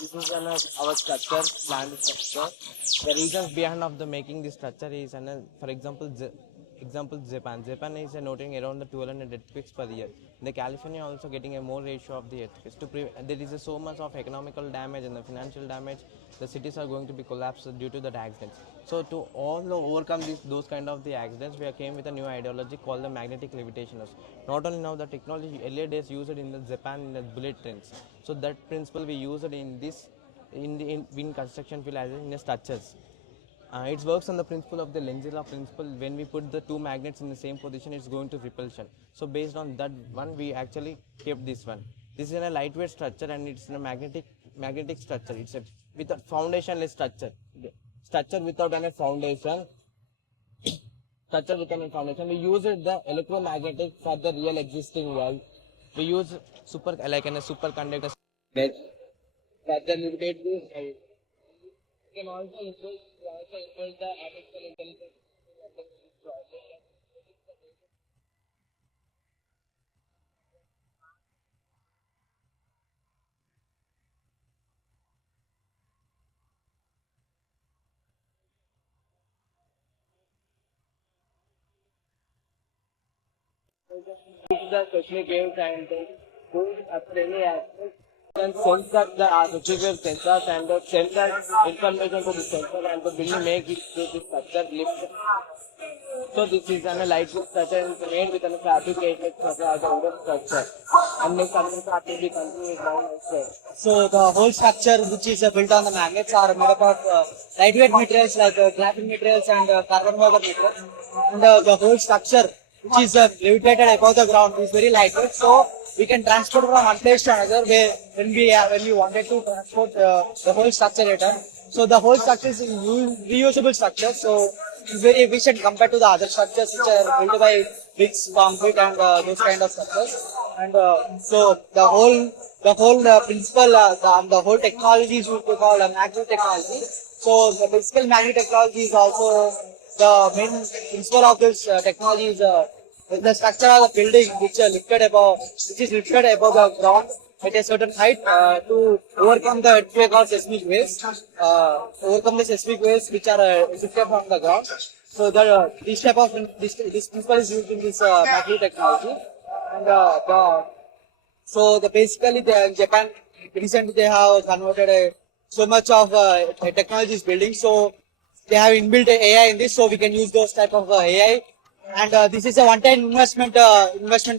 This is our structure, plant structure. The reasons behind of the making this structure is, for example, Japan. Japan is noting around the 1200 earthquakes per year. The California also getting a more ratio of the earthquakes. There is so much of economical damage and the financial damage. The cities are going to be collapsed due to that accidents. So to all overcome those kind of the accidents, we came with a new ideology called the magnetic levitation. Not only now the technology earlier days used in the Japan in the bullet trains. So that principle we used in this in construction field as in the structures. It works on the principle of the Lenzilla principle. When we put the two magnets in the same position, it's going to repulsion. So based on that one, we actually kept this one. This is a lightweight structure and it's a magnetic structure. It's a with a foundationless structure. Structure without any foundation. Structure without any foundation. We use the electromagnetic for the real existing world. We use superconductor. Further limited this. We can also include the artificial intelligence. This is the cosmic waves and who after any aspect can sense that the cosmic wave sensors and send the information to the sensor and the building make it to the structure lift. So this is a lightweight structure and it's made with a fabricated structure as a wooden structure. And the coming part will be continued down also. So the whole structure which is built on the magnets are made up of lightweight materials like graphene materials and carbon fiber materials. And the whole structure which is levitated above the ground is very lightweight. So we can transport from one place to another where when we wanted to transport the whole structure later. So the whole structure is a reusable structure. So it's very efficient compared to the other structures which are built by bricks, concrete and those kind of structures. And so the whole principle, the whole technology is what we call a magnet technology. So the physical magnet technology is also the main principle of this technology is the structure of the building which is lifted above the ground at a certain height to overcome the earthquake or seismic waves, which are lifted from the ground. So this principle is used in this magnet technology. And basically in Japan recently they have converted so much of technology is building. So they have inbuilt AI in this, so we can use those type of AI. And this is a one-time investment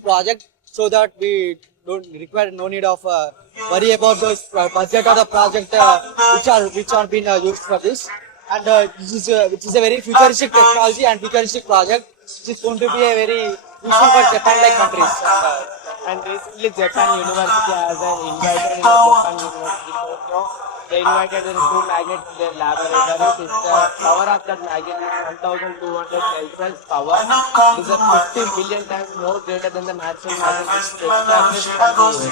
project, so that we don't require no need of worry about the budget or the project which are being used for this. And which is a very futuristic technology and futuristic project, which is going to be a very useful for Japan-like countries. And recently Japan University has invited in the Japan University. So they invited the two magnets in their laboratory. The power of that magnet is 1200 Celsius power. It is a 50 million times more greater than the natural magnet established from the Earth.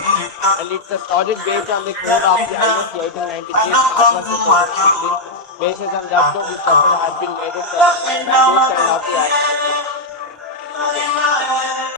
And it's a project based on the code of the IS 1893 atmosphere basis on that this structure has been made in those kind of the accidents.